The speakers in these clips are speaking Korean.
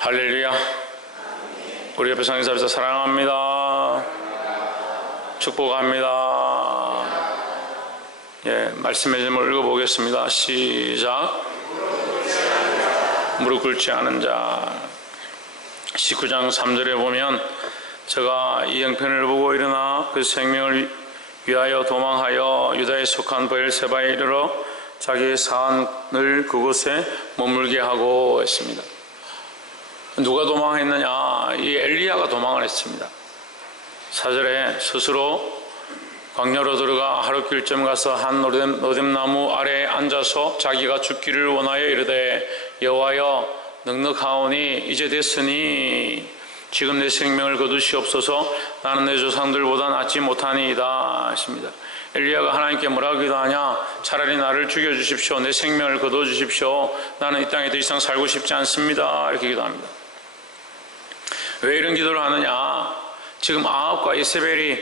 할렐루야. 우리 옆에 성인사께서 사랑합니다. 축복합니다. 예, 말씀의 제목을 읽어보겠습니다. 시작. 무릎 꿇지 않은 자. 19장 3절에 보면 저가 이 형편을 보고 일어나 그 생명을 위하여 도망하여 유다에 속한 브엘세바에 이르러 자기의 산을 그곳에 머물게 하고 했습니다. 누가 도망했느냐? 이 엘리야가 도망을 했습니다. 4절에 스스로 광야로 들어가 하룻길쯤 가서 한 노뎀나무 아래에 앉아서 자기가 죽기를 원하여 이르되 여호와여 넉넉하오니 이제 됐으니 지금 내 생명을 거두시옵소서. 나는 내 조상들보다 낫지 못하니이다 하십니다. 엘리야가 하나님께 뭐라고 기도하냐? 차라리 나를 죽여주십시오. 내 생명을 거둬주십시오. 나는 이 땅에 더 이상 살고 싶지 않습니다. 이렇게 기도합니다. 왜 이런 기도를 하느냐? 지금 아합과 이세벨이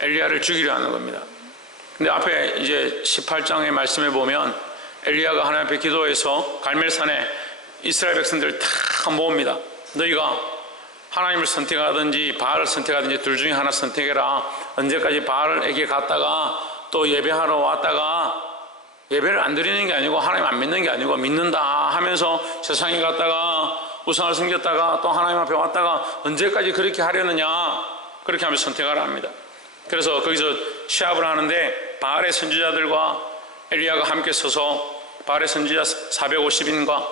엘리야를 죽이려 하는 겁니다. 근데 앞에 이제 18장의 말씀에 보면 엘리야가 하나님 앞에 기도해서 갈멜산에 이스라엘 백성들을 다 모읍니다. 너희가 하나님을 선택하든지 바알을 선택하든지 둘 중에 하나 선택해라. 언제까지 바알에게 갔다가 또 예배하러 왔다가 예배를 안 드리는 게 아니고 하나님 안 믿는 게 아니고 믿는다 하면서 세상에 갔다가 우상을 섬겼다가 또 하나님 앞에 왔다가 언제까지 그렇게 하려느냐, 그렇게 하면 선택하라 합니다. 그래서 거기서 시합을 하는데 바알의 선지자들과 엘리야가 함께 서서 바알의 선지자 450인과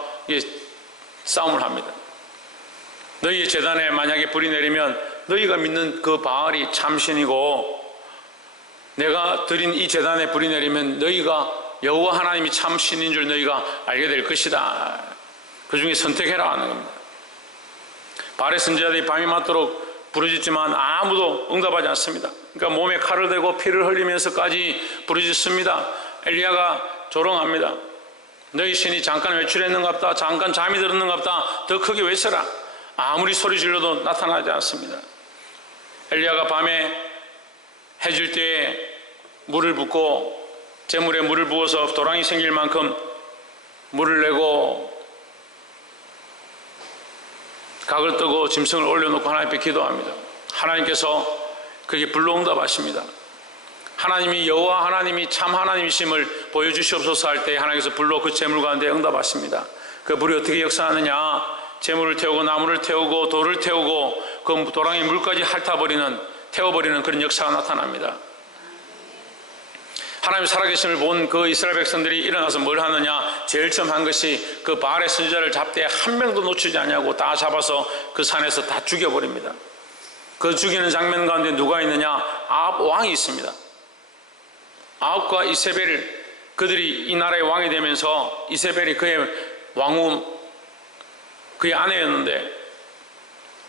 싸움을 합니다. 너희의 제단에 만약에 불이 내리면 너희가 믿는 그 바알이 참신이고 내가 드린 이 제단에 불이 내리면 너희가 여호와 하나님이 참신인 줄 너희가 알게 될 것이다. 그 중에 선택해라 하는 겁니다. 바알의 선지자들이 밤이 맞도록 부르짖지만 아무도 응답하지 않습니다. 그러니까 몸에 칼을 대고 피를 흘리면서까지 부르짖습니다. 엘리야가 조롱합니다. 너희 신이 잠깐 외출했는갑다. 잠깐 잠이 들었는갑다. 더 크게 외쳐라. 아무리 소리 질러도 나타나지 않습니다. 엘리야가 밤에 해질 때에 물을 붓고 재물에 물을 부어서 도랑이 생길 만큼 물을 내고 각을 뜨고 짐승을 올려놓고 하나님 앞에 기도합니다. 하나님께서 그게 불로 응답하십니다. 하나님이 여호와 하나님이 참 하나님이심을 보여주시옵소서 할 때 하나님께서 불로 그 재물 가운데 응답하십니다. 그 불이 어떻게 역사하느냐? 재물을 태우고 나무를 태우고 돌을 태우고 그 도랑이 물까지 핥아버리는, 태워버리는 그런 역사가 나타납니다. 하나님 살아계심을 본 그 이스라엘 백성들이 일어나서 뭘 하느냐? 제일 처음 한 것이 그 바알의 선지자를 잡되 한 명도 놓치지 않냐고 다 잡아서 그 산에서 다 죽여버립니다. 그 죽이는 장면 가운데 누가 있느냐? 아합 왕이 있습니다. 아합과 이세벨, 그들이 이 나라의 왕이 되면서 이세벨이 그의 왕후, 그의 아내였는데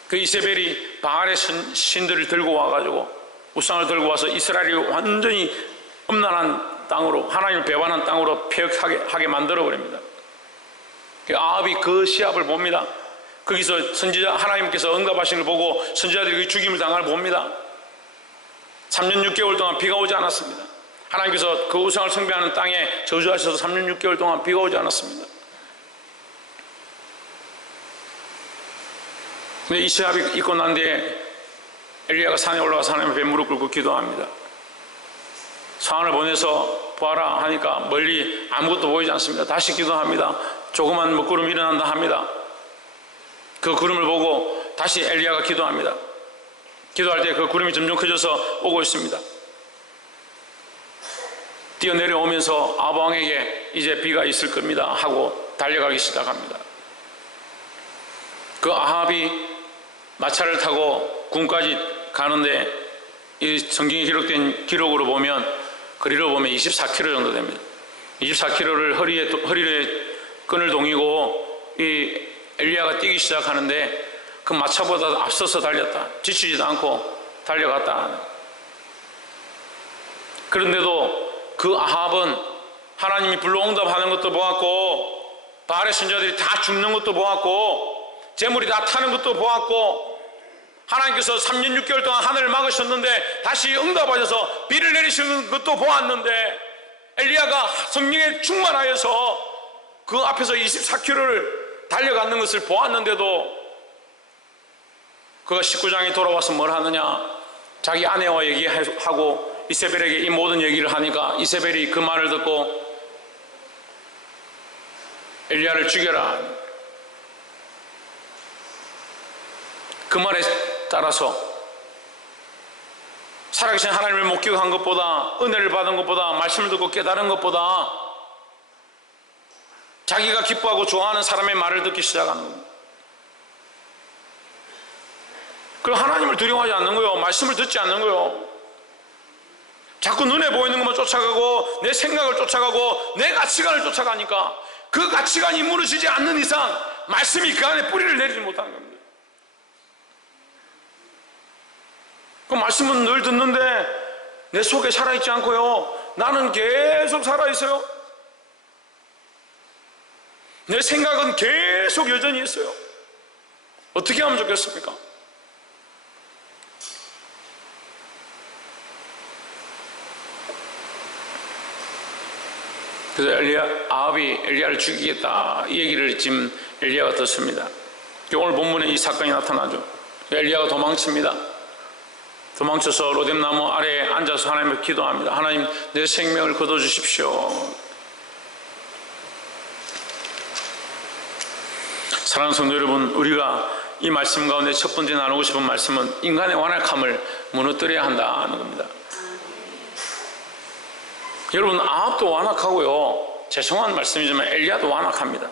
그 이세벨이 바알의 신들을 들고 와가지고 우상을 들고 와서 이스라엘이 완전히 음란한 땅으로, 하나님을 배반한 땅으로 폐역하게 만들어버립니다. 아합이 그 시합을 봅니다. 거기서 선지자, 하나님께서 응답하신 걸 보고 선지자들이 그 죽임을 당할 봅니다. 3년 6개월 동안 비가 오지 않았습니다. 하나님께서 그 우상을 숭배하는 땅에 저주하셔서 3년 6개월 동안 비가 오지 않았습니다. 근데 이 시합이 있고 난 뒤에 엘리야가 산에 올라가서 하나님 앞에 무릎 꿇고 기도합니다. 상황을 보내서 보아라 하니까 멀리 아무것도 보이지 않습니다. 다시 기도합니다. 조그만 먹구름이 일어난다 합니다. 그 구름을 보고 다시 엘리야가 기도합니다. 기도할 때 그 구름이 점점 커져서 오고 있습니다. 뛰어내려오면서 아합 왕에게 이제 비가 있을 겁니다 하고 달려가기 시작합니다. 그 아합이 마차를 타고 군까지 가는데 이 성경에 기록된 기록으로 보면 거리로 보면 24km 정도 됩니다. 24km를 허리에 끈을 동이고 이 엘리야가 뛰기 시작하는데 그 마차보다 앞서서 달렸다. 지치지도 않고 달려갔다. 그런데도 그 아합은 하나님이 불로 응답하는 것도 보았고 바알의 선지자들이 다 죽는 것도 보았고 재물이 다 타는 것도 보았고 하나님께서 3년 6개월 동안 하늘을 막으셨는데 다시 응답하셔서 비를 내리시는 것도 보았는데 엘리야가 성령에 충만하여서 그 앞에서 24km를 달려가는 것을 보았는데도 그가 19장에 돌아와서 뭘 하느냐? 자기 아내와 얘기하고 이세벨에게 이 모든 얘기를 하니까 이세벨이 그 말을 듣고 엘리야를 죽여라. 그 말에 따라서 살아계신 하나님을 목격한 것보다, 은혜를 받은 것보다, 말씀을 듣고 깨달은 것보다 자기가 기뻐하고 좋아하는 사람의 말을 듣기 시작하는 겁니다. 그럼 하나님을 두려워하지 않는 거예요. 말씀을 듣지 않는 거예요. 자꾸 눈에 보이는 것만 쫓아가고 내 생각을 쫓아가고 내 가치관을 쫓아가니까 그 가치관이 무너지지 않는 이상 말씀이 그 안에 뿌리를 내리지 못하는 겁니다. 그 말씀은 늘 듣는데 내 속에 살아있지 않고요, 나는 계속 살아있어요. 내 생각은 계속 여전히 있어요. 어떻게 하면 좋겠습니까? 그래서 아합이 엘리야를 죽이겠다 이 얘기를 지금 엘리야가 듣습니다. 오늘 본문에 이 사건이 나타나죠. 엘리야가 도망칩니다. 도망쳐서 로뎀나무 아래에 앉아서 하나님을 기도합니다. 하나님, 내 생명을 거둬주십시오. 사랑하는 성도 여러분, 우리가 이 말씀 가운데 첫 번째 나누고 싶은 말씀은 인간의 완악함을 무너뜨려야 한다는 겁니다. 여러분, 아합도 완악하고요, 죄송한 말씀이지만 엘리야도 완악합니다.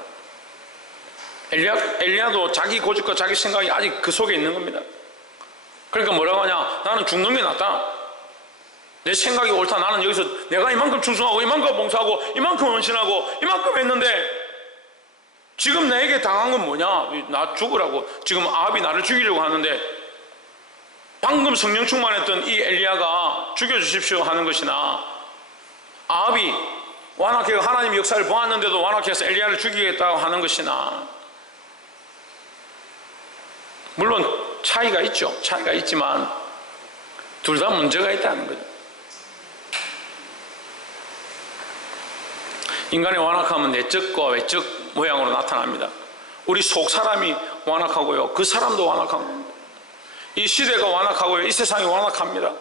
엘리야도 자기 고집과 자기 생각이 아직 그 속에 있는 겁니다. 그러니까 뭐라고 하냐? 나는 죽는 게 낫다. 내 생각이 옳다. 나는 여기서 내가 이만큼 충성하고 이만큼 봉사하고 이만큼 헌신하고 이만큼 했는데 지금 내게 당한 건 뭐냐? 나 죽으라고. 지금 아합이 나를 죽이려고 하는데 방금 성령 충만했던 이 엘리야가 죽여주십시오 하는 것이나, 아합이 완악해서 하나님의 역사를 보았는데도 완악해서 엘리야를 죽이겠다고 하는 것이나, 물론 차이가 있죠. 차이가 있지만 둘 다 문제가 있다는 거죠. 인간의 완악함은 내적과 외적 모양으로 나타납니다. 우리 속 사람이 완악하고요, 그 사람도 완악한 겁니다. 이 시대가 완악하고요, 이 세상이 완악합니다.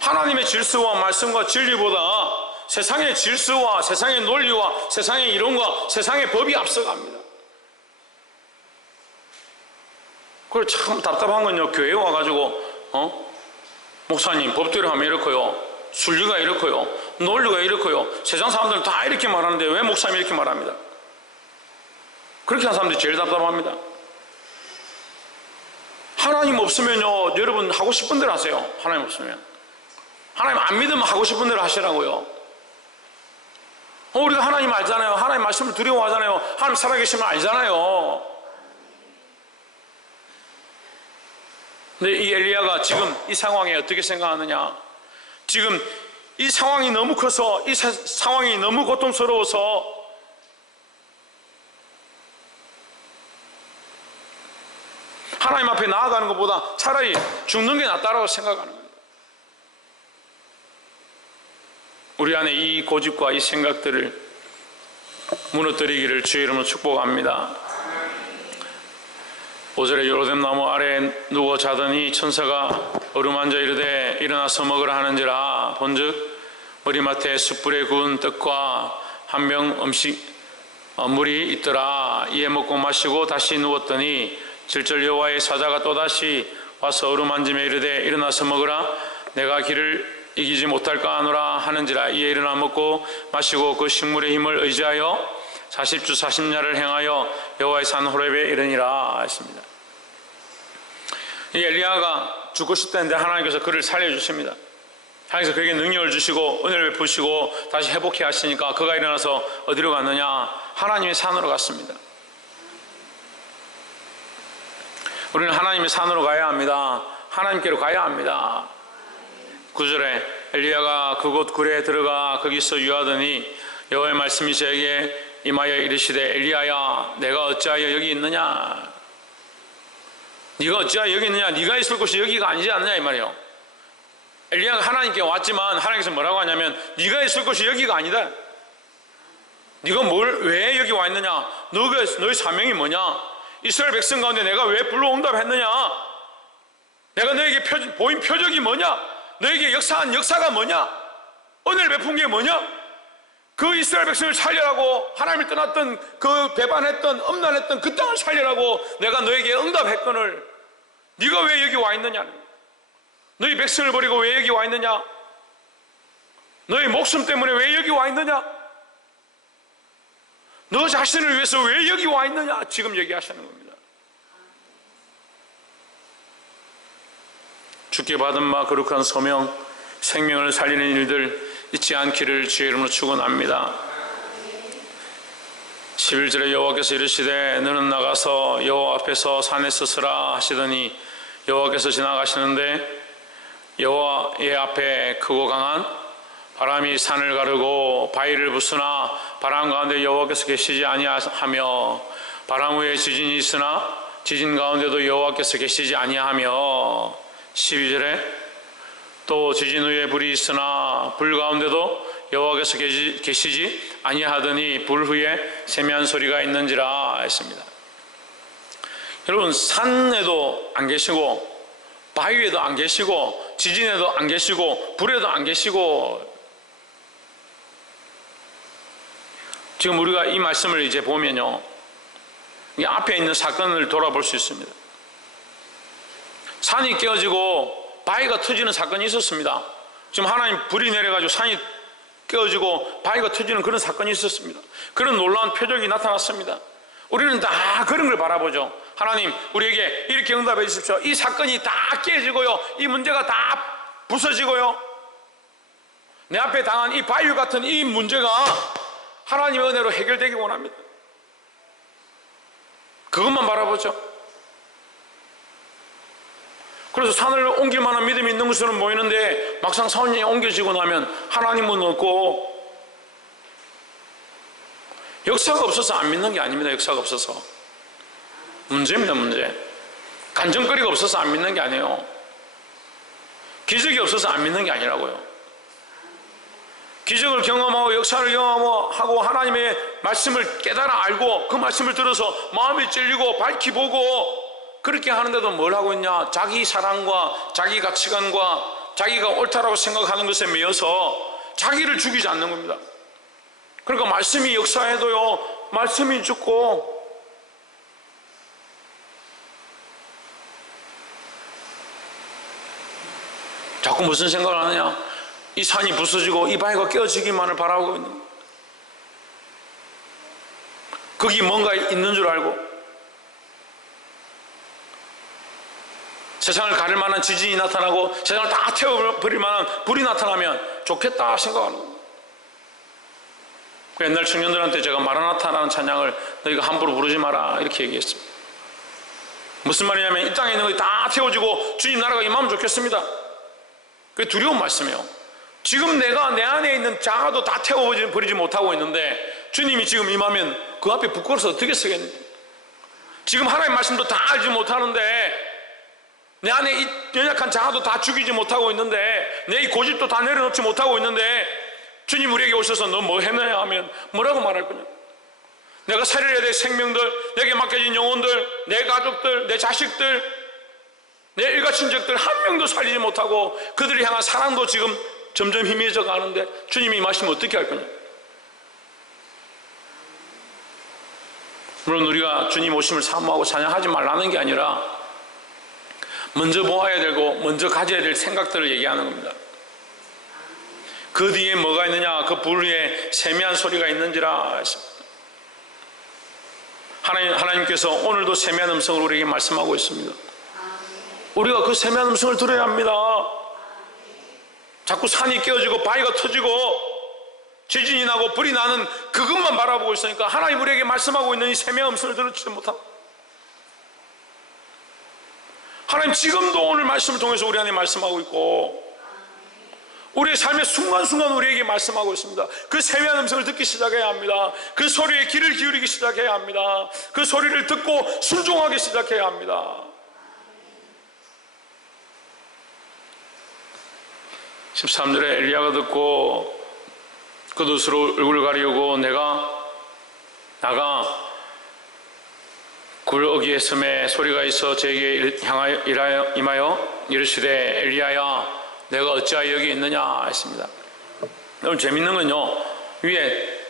하나님의 질서와 말씀과 진리보다 세상의 질서와 세상의 논리와 세상의 이론과 세상의 법이 앞서갑니다. 그래, 참 답답한 건요, 교회에 와가지고 목사님 법대로 하면 이렇고요, 순리가 이렇고요, 논리가 이렇고요, 세상 사람들은 다 이렇게 말하는데 왜 목사님이 이렇게 말합니다? 그렇게 하는 사람들이 제일 답답합니다. 하나님 없으면요, 여러분 하고 싶은 대로 하세요. 하나님 없으면. 하나님 안 믿으면 하고 싶은 대로 하시라고요. 우리가 하나님 알잖아요. 하나님 말씀을 두려워하잖아요. 하나님 살아계시면 알잖아요. 근데 이 엘리야가 지금 이 상황에 어떻게 생각하느냐? 지금 이 상황이 너무 커서, 이 상황이 너무 고통스러워서 하나님 앞에 나아가는 것보다 차라리 죽는 게 낫다라고 생각하는 거예요. 우리 안에 이 고집과 이 생각들을 무너뜨리기를 주의 이름으로 축복합니다. 5절에 로뎀나무 아래에 누워 자더니 천사가 어루만져 이르되 일어나서 먹으라 하는지라. 본즉 머리맡에 숯불에 구운 떡과 한 병 물이 있더라. 이에 먹고 마시고 다시 누웠더니 질절 여호와의 사자가 또다시 와서 어루만지며 이르되 일어나서 먹으라. 내가 길을 이기지 못할까 하노라 하는지라. 이에 일어나 먹고 마시고 그 식물의 힘을 의지하여 40주 40야를 행하여 여호와의 산 호렙에 이르니라 했습니다. 이 엘리야가 죽고 싶다는데 하나님께서 그를 살려주십니다. 하나님께서 그에게 능력을 주시고 은혜를 베푸시고 다시 회복해 하시니까 그가 일어나서 어디로 갔느냐? 하나님의 산으로 갔습니다. 우리는 하나님의 산으로 가야 합니다. 하나님께로 가야 합니다. 9절에 엘리야가 그곳 굴에 들어가 거기서 유하더니 여호와의 말씀이 저에게 임하여 이르시되 엘리야야, 내가 어찌하여 여기 있느냐? 네가 어찌하여 여기 있느냐? 네가 있을 곳이 여기가 아니지 않느냐 이 말이에요. 엘리야가 하나님께 왔지만 하나님께서 뭐라고 하냐면 네가 있을 곳이 여기가 아니다. 네가 왜 여기 와 있느냐? 너의 사명이 뭐냐? 이스라엘 백성 가운데 내가 왜 불러온다고 했느냐? 내가 너에게 보인 표적이 뭐냐? 너에게 역사한 역사가 뭐냐? 은혜를 베푼 게 뭐냐? 그 이스라엘 백성을 살려라고, 하나님을 떠났던 그 배반했던 엄란했던 그 땅을 살려라고 내가 너에게 응답했거늘 네가 왜 여기 와 있느냐? 너희 백성을 버리고 왜 여기 와 있느냐? 너희 목숨 때문에 왜 여기 와 있느냐? 너 자신을 위해서 왜 여기 와 있느냐? 지금 얘기하시는 겁니다. 주께 받은 바 거룩한 소명, 생명을 살리는 일들 잊지 않기를 주의 이름으로 축원합니다. 11절에 여호와께서 이르시되 너는 나가서 여호와 앞에서 산에 서서라 하시더니 여호와께서 지나가시는데 여호와의 앞에 크고 강한 바람이 산을 가르고 바위를 부수나 바람 가운데 여호와께서 계시지 아니하며 바람 후에 지진이 있으나 지진 가운데도 여호와께서 계시지 아니하며 12절에 또 지진 후에 불이 있으나 불 가운데도 여호와께서 계시지 아니하더니 불 후에 세미한 소리가 있는지라 했습니다. 여러분, 산에도 안 계시고 바위에도 안 계시고 지진에도 안 계시고 불에도 안 계시고, 지금 우리가 이 말씀을 이제 보면요, 이 앞에 있는 사건을 돌아볼 수 있습니다. 산이 깨어지고 바위가 터지는 사건이 있었습니다. 지금 하나님 불이 내려가지고 산이 깨어지고 바위가 터지는 그런 사건이 있었습니다. 그런 놀라운 표적이 나타났습니다. 우리는 다 그런 걸 바라보죠. 하나님, 우리에게 이렇게 응답해 주십시오. 이 사건이 다 깨지고요, 이 문제가 다 부서지고요, 내 앞에 당한 이 바위 같은 이 문제가 하나님의 은혜로 해결되기 원합니다. 그것만 바라보죠. 그래서 산을 옮길 만한 믿음이 있는 것처럼 보이는데 막상 산이 옮겨지고 나면 하나님은 없고, 역사가 없어서 안 믿는 게 아닙니다. 역사가 없어서 문제입니다. 문제. 간증거리가 없어서 안 믿는 게 아니에요. 기적이 없어서 안 믿는 게 아니라고요. 기적을 경험하고 역사를 경험하고 하나님의 말씀을 깨달아 알고 그 말씀을 들어서 마음이 찔리고 밝히 보고, 그렇게 하는데도 뭘 하고 있냐? 자기 사랑과 자기 가치관과 자기가 옳다라고 생각하는 것에 매여서 자기를 죽이지 않는 겁니다. 그러니까 말씀이 역사해도요, 말씀이 죽고, 자꾸 무슨 생각을 하느냐? 이 산이 부서지고 이 바위가 깨어지기만을 바라고 있는 거예요. 거기 뭔가 있는 줄 알고, 세상을 가릴 만한 지진이 나타나고 세상을 다 태워버릴 만한 불이 나타나면 좋겠다 생각하는 거예요. 옛날 청년들한테 제가 마라나타라는 찬양을 너희가 함부로 부르지 마라 이렇게 얘기했습니다. 무슨 말이냐면 이 땅에 있는 것이 다 태워지고 주님 나라가 임하면 좋겠습니다. 그게 두려운 말씀이에요. 지금 내가 내 안에 있는 자아도 다 태워버리지 못하고 있는데 주님이 지금 임하면 그 앞에 부끄러워서 어떻게 서겠는지, 지금 하나님의 말씀도 다 알지 못하는데 내 안에 이 연약한 자아도 다 죽이지 못하고 있는데 내 이 고집도 다 내려놓지 못하고 있는데 주님 우리에게 오셔서 너 뭐 했느냐 하면 뭐라고 말할 거냐? 내가 살려야 될 생명들, 내게 맡겨진 영혼들, 내 가족들, 내 자식들, 내 일가친척들 한 명도 살리지 못하고 그들을 향한 사랑도 지금 점점 희미해져 가는데 주님이 임하시면 어떻게 할 거냐? 물론 우리가 주님 오심을 사모하고 찬양하지 말라는 게 아니라 먼저 모아야 되고 먼저 가져야 될 생각들을 얘기하는 겁니다. 그 뒤에 뭐가 있느냐? 그 불 위에 세미한 소리가 있는지라 했습니다. 하나님께서 오늘도 세미한 음성을 우리에게 말씀하고 있습니다. 우리가 그 세미한 음성을 들어야 합니다. 자꾸 산이 깨어지고 바위가 터지고 지진이 나고 불이 나는 그것만 바라보고 있으니까 하나님 우리에게 말씀하고 있는 이 세미한 음성을 들었지 못하고, 하나님 지금도 오늘 말씀을 통해서 우리 안에 말씀하고 있고 우리의 삶의 순간순간 우리에게 말씀하고 있습니다. 그 세미한 음성을 듣기 시작해야 합니다. 그 소리에 귀를 기울이기 시작해야 합니다. 그 소리를 듣고 순종하기 시작해야 합니다. 13절에 엘리야가 듣고 겉옷으로 얼굴을 가리우고 나가 굴 어귀에 섬에 소리가 있어 저에게 임하여 이르시되 엘리야야 내가 어찌하여 여기 있느냐 했습니다. 오늘 재밌는 건요, 위에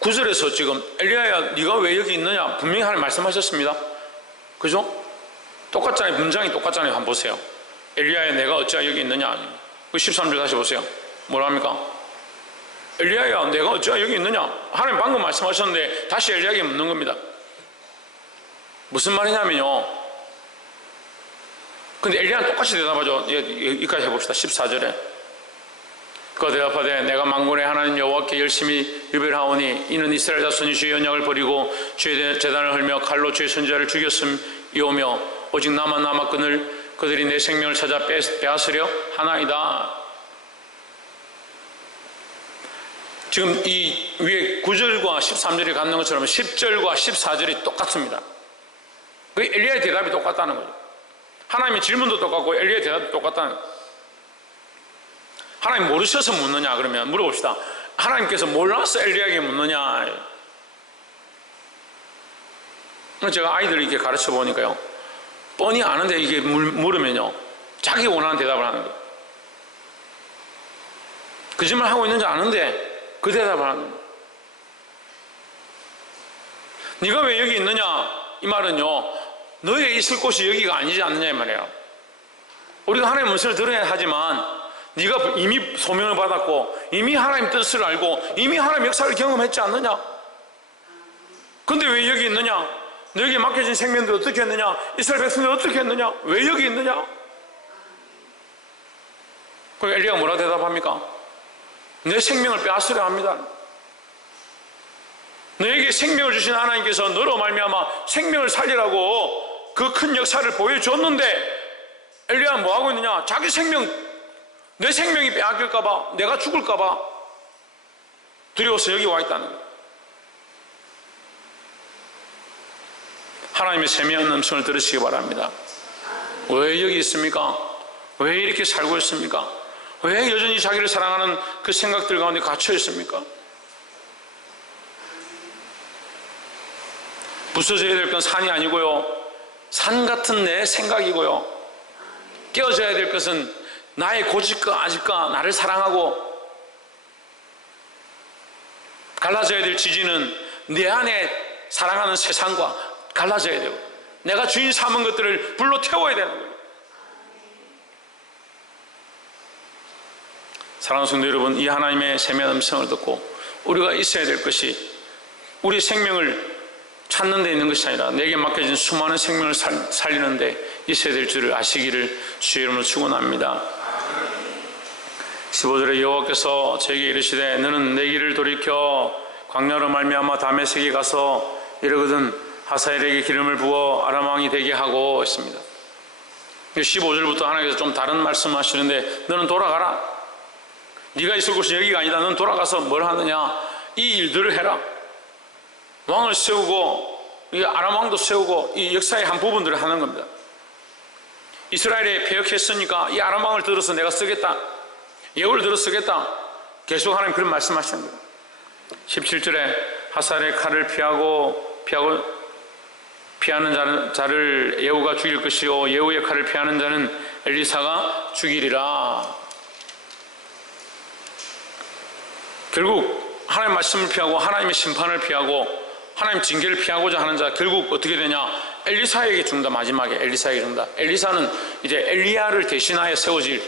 9절에서 지금 엘리야야 네가 왜 여기 있느냐 분명히 하나님 말씀하셨습니다. 그죠? 똑같잖아요. 문장이 똑같잖아요. 한번 보세요. 엘리야야 내가 어찌하여 여기 있느냐. 그 13절 다시 보세요. 뭐라 합니까? 엘리야야 내가 어찌하여 여기 있느냐. 하나님 방금 말씀하셨는데 다시 엘리야에게 묻는 겁니다. 무슨 말이냐면요, 근데 엘리야는 똑같이 대답하죠. 여기까지 해봅시다. 14절에 그가 대답하되 내가 만군의 하나님 여호와께 열심히 유별하오니 이는 이스라엘 자손이 주의 언약을 버리고 주의 제단을 헐며 칼로 주의 선지자를 죽였음이오며 오직 나만 남았거늘 그들이 내 생명을 찾아 빼앗으려 하나이다. 지금 이 위에 9절과 13절이 갖는 것처럼 10절과 14절이 똑같습니다. 그 엘리야의 대답이 똑같다는 거죠. 하나님의 질문도 똑같고 엘리야의 대답도 똑같다는 거죠. 하나님 모르셔서 묻느냐 그러면 물어봅시다. 하나님께서 몰라서 엘리야에게 묻느냐. 제가 아이들을 이렇게 가르쳐 보니까요, 뻔히 아는데 이게 물으면요 자기 원하는 대답을 하는 거예요. 거짓말 하고 있는지 아는데 그 대답을 하는 거예요. 네가 왜 여기 있느냐 이 말은요 너의 있을 곳이 여기가 아니지 않느냐 이 말이에요. 우리가 하나님의 말씀을 들어야 하지만 네가 이미 소명을 받았고 이미 하나님 뜻을 알고 이미 하나님 역사를 경험했지 않느냐. 근데 왜 여기 있느냐? 너에게 맡겨진 생명들 어떻게 했느냐? 이스라엘 백성들 어떻게 했느냐? 왜 여기 있느냐? 그럼 엘리야가 뭐라 대답합니까? 내 생명을 빼앗으려 합니다. 너에게 생명을 주신 하나님께서 너로 말미암아 생명을 살리라고 그 큰 역사를 보여줬는데 엘리야는 뭐하고 있느냐? 자기 생명, 내 생명이 빼앗길까봐, 내가 죽을까봐 두려워서 여기 와 있다는 거예요. 하나님의 세미한 음성을 들으시기 바랍니다. 왜 여기 있습니까? 왜 이렇게 살고 있습니까? 왜 여전히 자기를 사랑하는 그 생각들 가운데 갇혀 있습니까? 부서져야 될 건 산이 아니고요, 산 같은 내 생각이고요, 깨어져야 될 것은 나의 고집과 아집과 나를 사랑하고, 갈라져야 될 지지는 내 안에 사랑하는 세상과 갈라져야 되고, 내가 주인 삼은 것들을 불로 태워야 되는 거예요. 사랑하는 성도 여러분, 이 하나님의 세미한 음성을 듣고 우리가 있어야 될 것이 우리 생명을 찾는 데 있는 것이 아니라 내게 맡겨진 수많은 생명을 살리는 데 있어야 될 줄을 아시기를 주의 이름으로 축원합니다. 15절에 여호와께서 제게 이르시되 너는 내 길을 돌이켜 광야로 말미암아 다메섹에 가서 이르거든 하사엘에게 기름을 부어 아람 왕이 되게 하고 있습니다. 15절부터 하나님께서 좀 다른 말씀하시는데 너는 돌아가라. 네가 있을 곳이 여기가 아니다. 너는 돌아가서 뭘 하느냐? 이 일들을 해라. 왕을 세우고 이 아람 왕도 세우고 이 역사의 한 부분들을 하는 겁니다. 이스라엘에 패역했으니까 이 아람 왕을 들어서 내가 쓰겠다. 예후를 들어 쓰겠다. 계속 하나님 그런 말씀하시는 거예요. 17절에 하사엘의 칼을 피하는 자를 예후가 죽일 것이요 예후의 칼을 피하는 자는 엘리사가 죽이리라. 결국 하나님의 말씀을 피하고 하나님의 심판을 피하고 하나님 징계를 피하고자 하는 자 결국 어떻게 되냐? 엘리사에게 죽는다. 마지막에 엘리사에게 죽는다. 엘리사는 이제 엘리야를 대신하여 세워질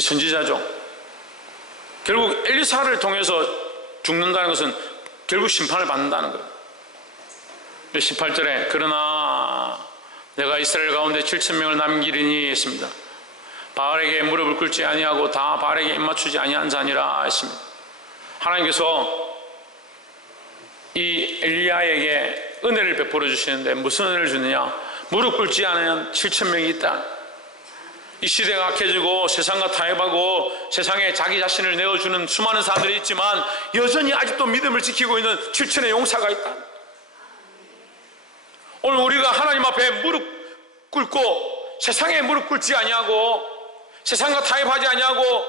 선지자죠. 결국 엘리사를 통해서 죽는다는 것은 결국 심판을 받는다는 거예요. 18절에 그러나 내가 이스라엘 가운데 7,000명을 남기리니 했습니다. 바알에게 무릎을 꿇지 아니하고 다 바알에게 입맞추지 아니한 자니라 했습니다. 하나님께서 이 엘리야에게 은혜를 베풀어 주시는데 무슨 은혜를 주느냐? 무릎 꿇지 않은 7,000명이 있다. 이 시대가 악해지고 세상과 타협하고 세상에 자기 자신을 내어주는 수많은 사람들이 있지만 여전히 아직도 믿음을 지키고 있는 7,000의 용사가 있다. 오늘 우리가 하나님 앞에 무릎 꿇고 세상에 무릎 꿇지 아니하고 세상과 타협하지 아니하고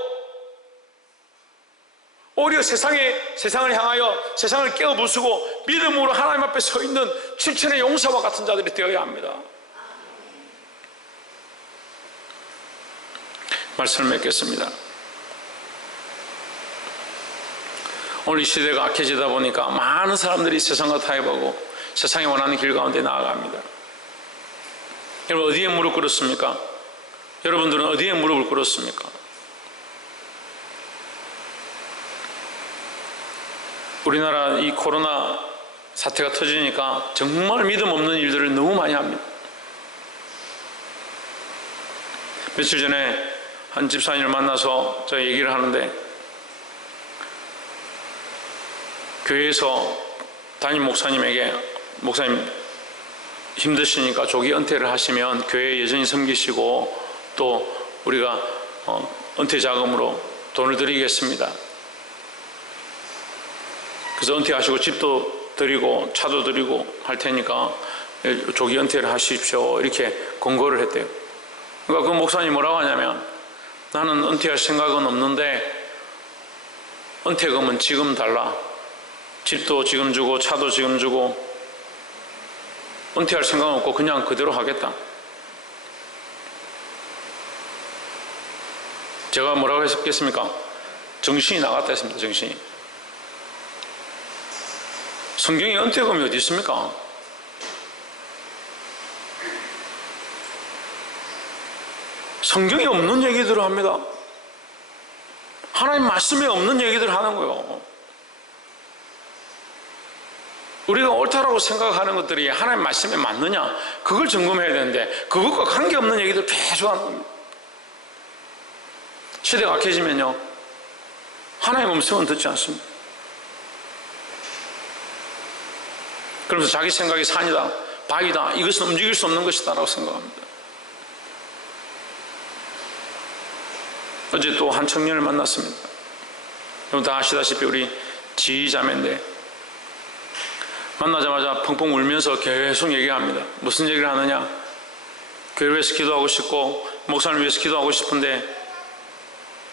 오히려 세상을 향하여 세상을 깨어 부수고 믿음으로 하나님 앞에 서 있는 7천의 용사와 같은 자들이 되어야 합니다. 말씀을 맺겠습니다. 오늘 이 시대가 악해지다 보니까 많은 사람들이 세상과 타협하고 세상이 원하는 길 가운데 나아갑니다. 여러분, 어디에 무릎 꿇었습니까? 여러분들은 어디에 무릎을 꿇었습니까? 우리나라 이 코로나 사태가 터지니까 정말 믿음 없는 일들을 너무 많이 합니다. 며칠 전에 한 집사님을 만나서 저 얘기를 하는데, 교회에서 담임 목사님에게 목사님 힘드시니까 조기 은퇴를 하시면 교회에 여전히 섬기시고 또 우리가 은퇴 자금으로 돈을 드리겠습니다. 그래서 은퇴하시고 집도 드리고 차도 드리고 할 테니까 조기 은퇴를 하십시오, 이렇게 권고를 했대요. 그러니까 그 목사님이 뭐라고 하냐면, 나는 은퇴할 생각은 없는데 은퇴금은 지금 달라. 집도 지금 주고 차도 지금 주고 은퇴할 생각 없고 그냥 그대로 하겠다. 제가 뭐라고 했겠습니까? 정신이 나갔다 했습니다. 정신이. 성경에 은퇴금이 어디 있습니까? 성경에 없는 얘기들을 합니다. 하나님 말씀에 없는 얘기들을 하는 거예요. 우리가 옳다라고 생각하는 것들이 하나님 말씀에 맞느냐, 그걸 점검해야 되는데 그것과 관계없는 얘기들 계속 하는 겁니다. 시대가 악해지면요, 하나님의 음성은 듣지 않습니다. 그러면서 자기 생각이 산이다, 바위다, 이것은 움직일 수 없는 것이다 라고 생각합니다. 어제 또 한 청년을 만났습니다. 여러분 다 아시다시피 우리 지휘자매인데, 만나자마자 펑펑 울면서 계속 얘기합니다. 무슨 얘기를 하느냐? 교회를 위해서 기도하고 싶고 목사님을 위해서 기도하고 싶은데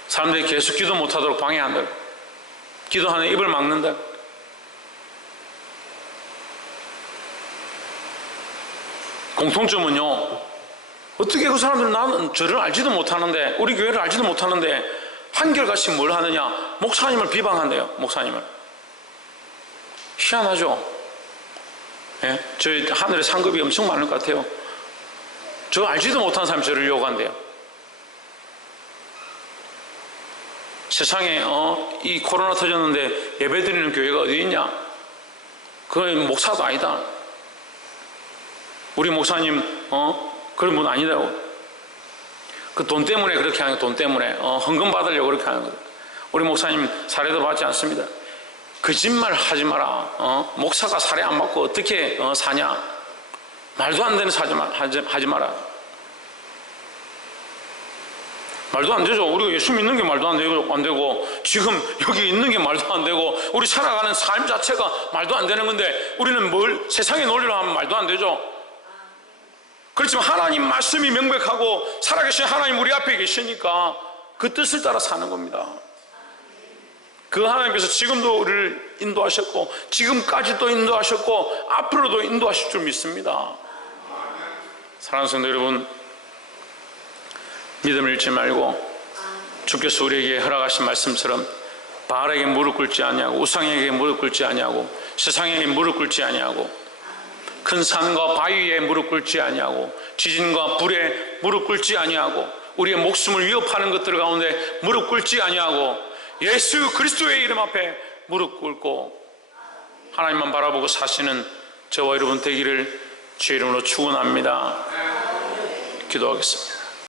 사람들이 계속 기도 못하도록 방해한다. 기도하는 입을 막는다. 공통점은요, 어떻게 그 사람들은 나는 저를 알지도 못하는데, 우리 교회를 알지도 못하는데 한결같이 뭘 하느냐? 목사님을 비방한대요. 목사님을. 희한하죠? 예? 저희 하늘에 상급이 엄청 많을 것 같아요. 저 알지도 못하는 사람이 저를 요구한대요. 세상에 이 코로나 터졌는데 예배드리는 교회가 어디 있냐? 그건 목사도 아니다. 우리 목사님 그런 분 아니다고. 그 돈 때문에 그렇게 하는 거예요. 돈 때문에 헌금 받으려고 그렇게 하는 거예요. 우리 목사님 사례도 받지 않습니다. 거짓말 하지 마라. 목사가 사례 안 받고 어떻게 사냐? 말도 안 되는 하지 마라. 말도 안 되죠. 우리가 예수 믿는 게 말도 안 되고 지금 여기 있는 게 말도 안 되고 우리 살아가는 삶 자체가 말도 안 되는 건데, 우리는 뭘 세상의 논리로 하면 말도 안 되죠. 그렇지만 하나님 말씀이 명백하고 살아계신 하나님 우리 앞에 계시니까 그 뜻을 따라 사는 겁니다. 그 하나님께서 지금도 우리를 인도하셨고 지금까지도 인도하셨고 앞으로도 인도하실 줄 믿습니다. 사랑하는 성도 여러분, 믿음을 잃지 말고 주께서 우리에게 허락하신 말씀처럼 바알에게 무릎 꿇지 아니하고 우상에게 무릎 꿇지 아니하고 세상에게 무릎 꿇지 아니하고 큰 산과 바위에 무릎 꿇지 아니하고 지진과 불에 무릎 꿇지 아니하고 우리의 목숨을 위협하는 것들 가운데 무릎 꿇지 아니하고 예수 그리스도의 이름 앞에 무릎 꿇고 하나님만 바라보고 사시는 저와 여러분 되기를 주의 이름으로 축원합니다. 기도하겠습니다.